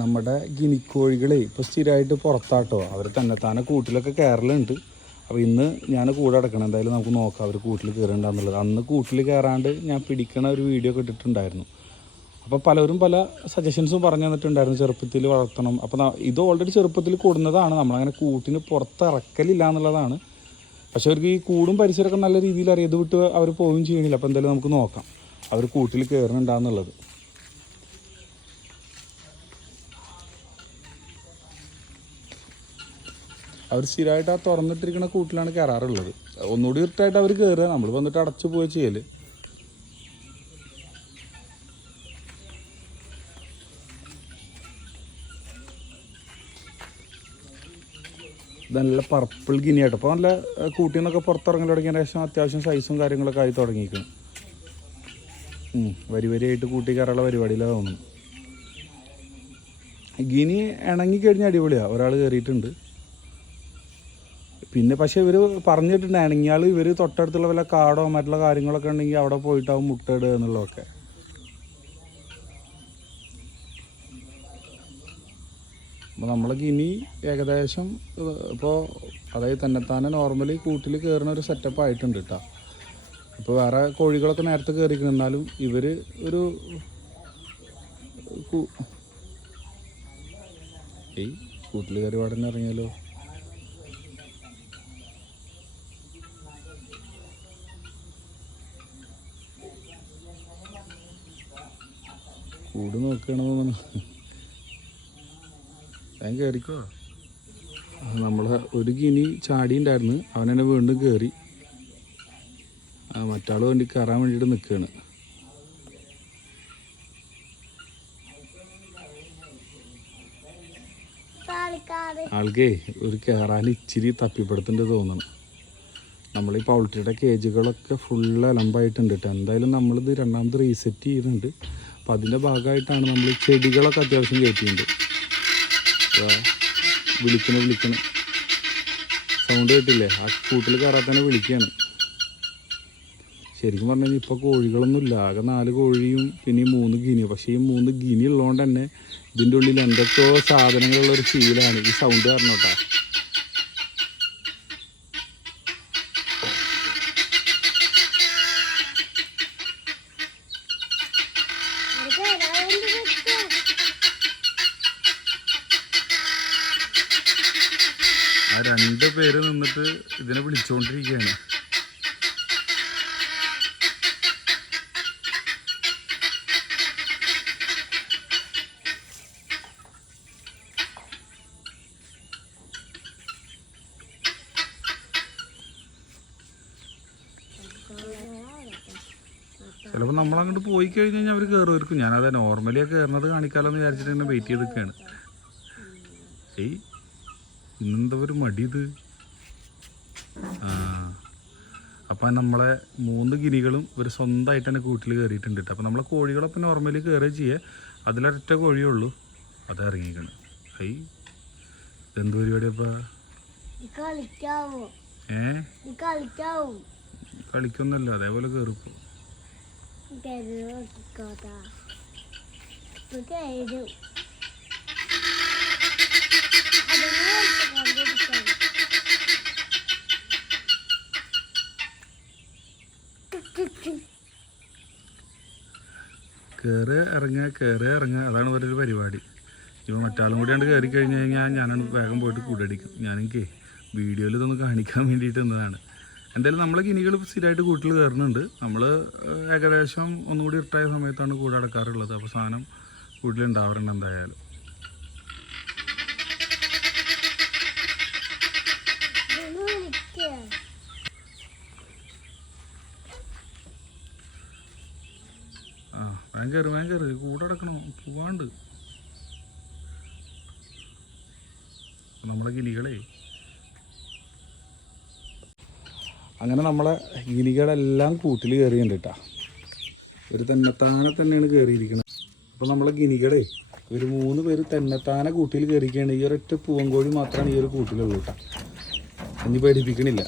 നമ്മുടെ ഗിനിക്കോഴികളെ ഇപ്പോൾ സ്ഥിരമായിട്ട് പുറത്താട്ടോ. അവർ തന്നെത്താനെ കൂട്ടിലൊക്കെ കയറലുണ്ട് അപ്പോൾ ഇന്ന് ഞാൻ കൂടെ അടക്കണം എന്തായാലും നമുക്ക് നോക്കാം അവർ കൂട്ടിൽ കയറുന്നുണ്ടെന്നുള്ളത് അന്ന് കൂട്ടിൽ കയറാണ്ട് ഞാൻ പിടിക്കണ ഒരു വീഡിയോ ഒക്കെ ഇട്ടിട്ടുണ്ടായിരുന്നു. അപ്പോൾ പലരും പല സജഷൻസും പറഞ്ഞു തന്നിട്ടുണ്ടായിരുന്നു. ചെറുപ്പത്തിൽ വളർത്തണം. അപ്പോൾ ഇത് ഓൾറെഡി ചെറുപ്പത്തിൽ കൂടുന്നതാണ്. നമ്മളങ്ങനെ കൂട്ടിന് പുറത്തിറക്കലില്ല എന്നുള്ളതാണ്. പക്ഷെ അവർക്ക് ഈ കൂടും പരിസരമൊക്കെ നല്ല രീതിയിൽ അറിയത് വിട്ട് അവർ പോവുകയും ചെയ്യണില്ല. അപ്പോൾ എന്തായാലും നമുക്ക് നോക്കാം. അവർ കൂട്ടിൽ കയറുന്നുണ്ടാന്നുള്ളത് അവർ സ്ഥിരമായിട്ട് ആ തുറന്നിട്ടിരിക്കുന്ന കൂട്ടിലാണ് കയറാറുള്ളത് ഒന്നുകൂടി ഇട്ടായിട്ട് അവർ കയറുക നമ്മൾ വന്നിട്ട് അടച്ചു പോവുക ചെയ്യൽ നല്ല പർപ്പിൾ ഗിനിയായിട്ട് അപ്പോൾ നല്ല കൂട്ടിൽ നിന്നൊക്കെ പുറത്തിറങ്ങി തുടങ്ങിയ ശേഷം അത്യാവശ്യം സൈസും കാര്യങ്ങളൊക്കെ ആയി തുടങ്ങിയിരിക്കണം ഉം, വരി വരിയായിട്ട് കൂട്ടി കയറാനുള്ള പരിപാടിയിലാണ് തോന്നുന്നു. ഗിനി ഇണങ്ങി കഴിഞ്ഞാൽ അടിപൊളിയാണ് ഒരാൾ കയറിയിട്ടുണ്ട് പിന്നെ പക്ഷെ ഇവർ പറഞ്ഞിട്ടുണ്ട് ഇണങ്ങിയാൽ ഇവർ തൊട്ടടുത്തുള്ള വല്ല കാടോ മറ്റുള്ള കാര്യങ്ങളൊക്കെ ഉണ്ടെങ്കിൽ അവിടെ പോയിട്ടാവും മുട്ടയിടുക എന്നുള്ളതൊക്കെ. അപ്പോൾ നമ്മളൊക്കെ ഇനി ഏകദേശം ഇപ്പോൾ അതായത് തന്നെത്താനെ നോർമലി കൂട്ടിൽ കയറുന്ന ഒരു സെറ്റപ്പ് ആയിട്ടുണ്ട് കേട്ടോ ഇപ്പോൾ വേറെ കോഴികളൊക്കെ നേരത്തെ കയറിക്കുന്നാലും ഇവർ ഒരു ഏയ് കൂട്ടിൽ കയറി പാടുന്ന ഇറങ്ങിയാലോ? കൂട് നോക്കണമെന്നാണ് ഞാൻ കയറിക്കോ നമ്മളെ ഒരു ഗിനി ചാടി ഉണ്ടായിരുന്നു. അവനെന്നെ വീണ്ടും കയറി മറ്റാൾ വേണ്ടി കയറാൻ വേണ്ടിയിട്ട് നിൽക്കുകയാണ് ആൾക്കേ ഒരു കയറാൻ ഇച്ചിരി തപ്പിപ്പെടുത്തുന്നുണ്ട് തോന്നണം. നമ്മൾ ഈ പൗൾട്രിയുടെ കേജുകളൊക്കെ ഫുള്ള് അലമ്പായിട്ടുണ്ട് കേട്ടോ എന്തായാലും നമ്മളിത് രണ്ടാമത് റീസെറ്റ് ചെയ്യുന്നുണ്ട്. അപ്പം അതിന്റെ ഭാഗമായിട്ടാണ് നമ്മൾ ചെടികളൊക്കെ അത്യാവശ്യം കയറ്റിയിട്ടുണ്ട്. വിളിക്കണ വിളിക്കണ. സൗണ്ട് കേട്ടില്ലേ? ആ കൂട്ടിൽ കയറാൻ തന്നെ വിളിക്കുകയാണ് ശരിക്കും പറഞ്ഞു കഴിഞ്ഞാൽ ഇപ്പോൾ കോഴികളൊന്നുമില്ല. ആകെ നാല് കോഴിയും പിന്നെ ഈ മൂന്ന് ഗിനി പക്ഷേ ഈ മൂന്ന് ഗിനി ഉള്ളതുകൊണ്ട് തന്നെ ഇതിന്റെ ഉള്ളിൽ എന്തൊക്കെയോ സാധനങ്ങളുള്ള ഒരു ഫീലാണ് ഈ സൗണ്ട് കാരണം കേട്ടോ അത് കയറാൻ വേണ്ടി നിൽക്കുവാ. ആ രണ്ട് പേര് നിന്നിട്ട് ഇതിനെ വിളിച്ചുകൊണ്ടിരിക്കുകയാണ് ചിലപ്പോൾ നമ്മളങ്ങോട്ട് പോയി കഴിഞ്ഞ് കഴിഞ്ഞാൽ അവർ കയറുമായിരിക്കും ഞാനത് നോർമലി കയറുന്നത് കാണിക്കാമെന്ന് വിചാരിച്ചിട്ട് ഇങ്ങനെ വെയിറ്റ് ചെയ്ത് നിൽക്കുകയാണ് ഏയ് ഇന്നെന്താ ഒരു മടി ഇത് ആ അപ്പം നമ്മളെ മൂന്ന് ഗിനികളും ഒരു സ്വന്തമായിട്ട് തന്നെ കൂട്ടിൽ കയറിയിട്ടുണ്ട് കേട്ടോ അപ്പം നമ്മളെ പിന്നെ നോർമലി കയറുക ചെയ്യുക അതിലൊരൊറ്റ കോഴിയേ ഉള്ളൂ അത് ഇറങ്ങിക്കണം. ഐ എന്ത് പരിപാടി അപ്പം? ഏ? കളിക്കൊന്നുമല്ല. അതേപോലെ കയറിപ്പോ കയറി കയറി ഇറങ്ങുക കയറി ഇറങ്ങുക അതാണ് ഇവരൊരു പരിപാടി. ഇപ്പോൾ മറ്റാളും കൂടി കണ്ട് കയറി കഴിഞ്ഞ് കഴിഞ്ഞാൽ ഞാനാണ് വേഗം പോയിട്ട് കൂടടിക്കും. ഞാനെനിക്ക് വീഡിയോയിൽ ഇതൊന്ന് കാണിക്കാൻ വേണ്ടിയിട്ട് എന്നതാണ് എന്തായാലും നമ്മളെ ഗിനികൾ സ്ഥിരമായിട്ട് കൂട്ടിൽ കയറുന്നുണ്ട്. നമ്മൾ ഏകദേശം ഒന്നുകൂടി ഇട്ടായ സമയത്താണ് കൂടെ അടക്കാറുള്ളത്. അപ്പോൾ സാധനം കൂട്ടിലുണ്ടാവാറുണ്ട് എന്തായാലും ഇതൊന്ന് വിളിക്കുക ആ വേഗം കയറി കൂടെ അടക്കണം പോവാണ്ട്. നമ്മളെ ഗിനികളെ. അങ്ങനെ നമ്മളെ ഗിനികളെല്ലാം കൂട്ടിൽ കയറിയുണ്ട് കേട്ടാ ഒരു തന്നെത്താനെ തന്നെയാണ് കയറിയിരിക്കുന്നത്. അപ്പോൾ നമ്മളെ ഗിനികളെ ഒരു മൂന്ന് പേര് തന്നെത്താനെ കൂട്ടിൽ കയറിക്കുകയാണ് ഈ ഒരൊറ്റ പൂവൻകോഴി മാത്രമാണ് ഈ ഒരു കൂട്ടിലുള്ളൂ കേട്ടോ ഇനി പേടിപ്പിക്കണില്ല.